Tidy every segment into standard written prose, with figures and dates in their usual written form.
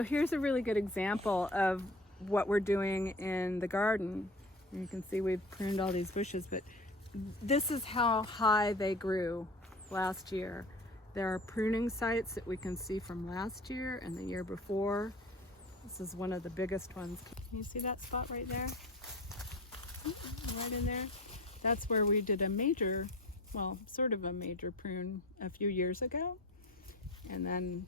So here's a really good example of what we're doing in the garden. You can see we've pruned all these bushes, but this is how high they grew last year. There are pruning sites that we can see from last year and the year before. This is one of the biggest ones. Can you see that spot right there? Right in there? That's where we did a major, well, sort of a major prune a few years ago. And then,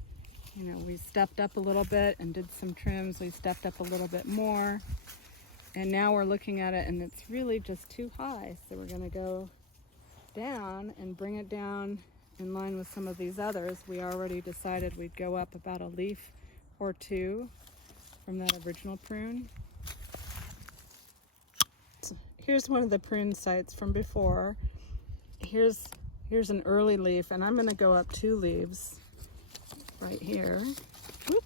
you know, we stepped up a little bit and did some trims. We stepped up a little bit more. And now we're looking at it and it's really just too high. So we're gonna go down and bring it down in line with some of these others. We already decided we'd go up about a leaf or two from that original prune. Here's one of the prune sites from before. Here's an early leaf, and I'm gonna go up 2 leaves right here. Whoop.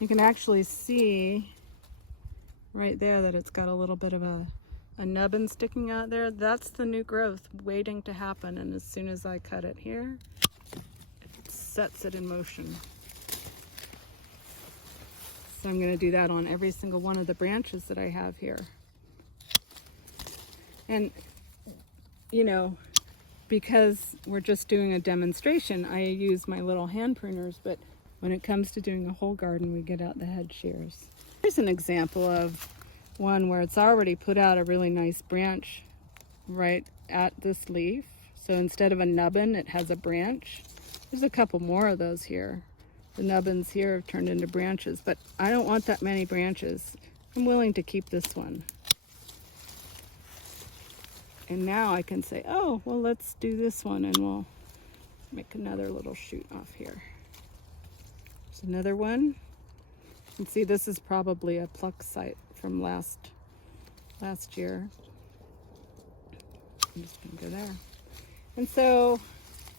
You can actually see right there that it's got a little bit of a nubbin sticking out there. That's the new growth waiting to happen, and as soon as I cut it here, it sets it in motion. So I'm going to do that on every single one of the branches that I have here. And, you know, because we're just doing a demonstration, I use my little hand pruners, but when it comes to doing a whole garden, we get out the head shears. Here's an example of one where it's already put out a really nice branch right at this leaf. So instead of a nubbin, it has a branch. There's a couple more of those here. The nubbins here have turned into branches, but I don't want that many branches. I'm willing to keep this one. And now I can say, oh, well, let's do this one and we'll make another little shoot off here. There's another one. You can see this is probably a pluck site from last year. I'm just gonna go there. And so,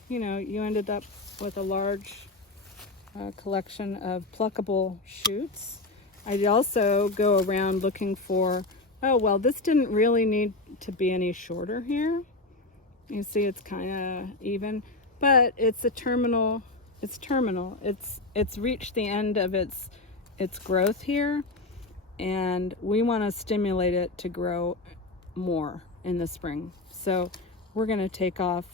you know, you ended up with a large collection of pluckable shoots. I'd also go around looking for, oh, well, this didn't really need to be any shorter here. You see it's kind of even, but it's a terminal, it's terminal. It's reached the end of its growth here, and we want to stimulate it to grow more in the spring. So we're going to take off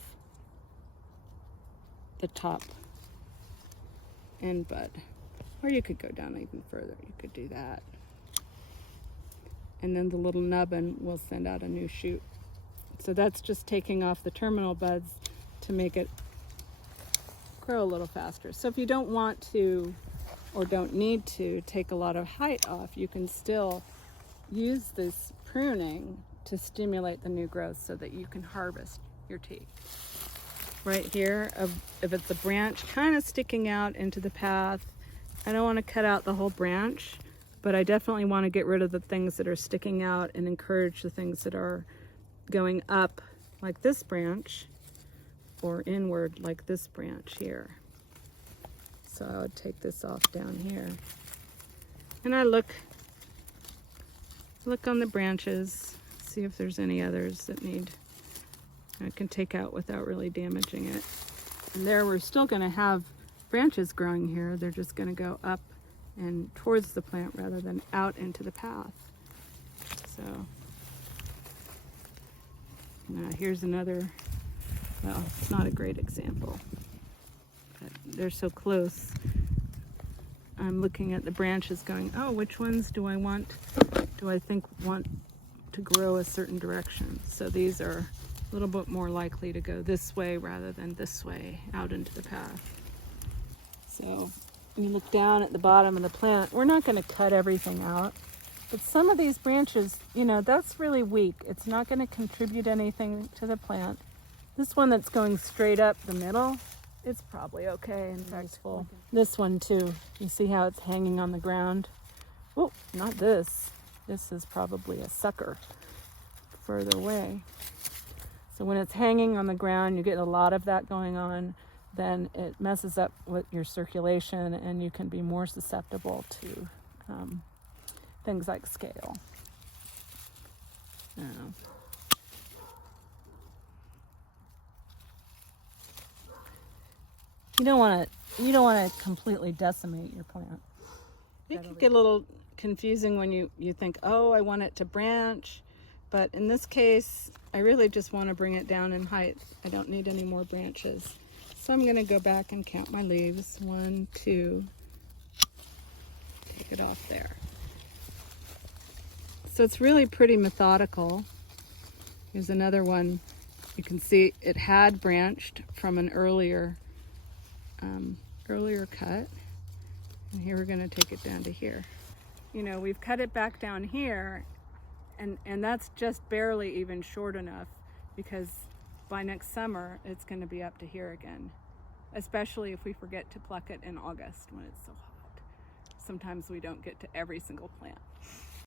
the top end bud, or you could go down even further. You could do that. And then the little nubbin will send out a new shoot. So that's just taking off the terminal buds to make it grow a little faster. So if you don't want to or don't need to take a lot of height off, you can still use this pruning to stimulate the new growth so that you can harvest your tea. Right here, if it's a branch kind of sticking out into the path, I don't want to cut out the whole branch, but I definitely want to get rid of the things that are sticking out and encourage the things that are going up, like this branch, or inward, like this branch here. So I would take this off down here. And I look on the branches, see if there's any others that I can take out without really damaging it. And there we're still going to have branches growing here. They're just going to go up and towards the plant rather than out into the path. So now here's another, well, it's not a great example, but they're so close. I'm looking at the branches going, oh, which ones do I think want to grow a certain direction? So these are a little bit more likely to go this way rather than this way out into the path. So you look down at the bottom of the plant, we're not going to cut everything out, but some of these branches, you know, that's really weak. It's not going to contribute anything to the plant. This one that's going straight up the middle, it's probably okay and useful. This one too, you see how it's hanging on the ground? Oh, not this. This is probably a sucker further away. So when it's hanging on the ground, you get a lot of that going on, then it messes up with your circulation and you can be more susceptible to things like scale. You don't want to completely decimate your plant. It can get a little confusing when you think, oh, I want it to branch. But in this case, I really just want to bring it down in height. I don't need any more branches. So I'm going to go back and count my leaves. 1, 2. Take it off there. So it's really pretty methodical. Here's another one. You can see it had branched from an earlier cut. And here we're going to take it down to here. You know, we've cut it back down here, and that's just barely even short enough, because by next summer it's going to be up to here again, especially if we forget to pluck it in August when it's so hot. Sometimes we don't get to every single plant.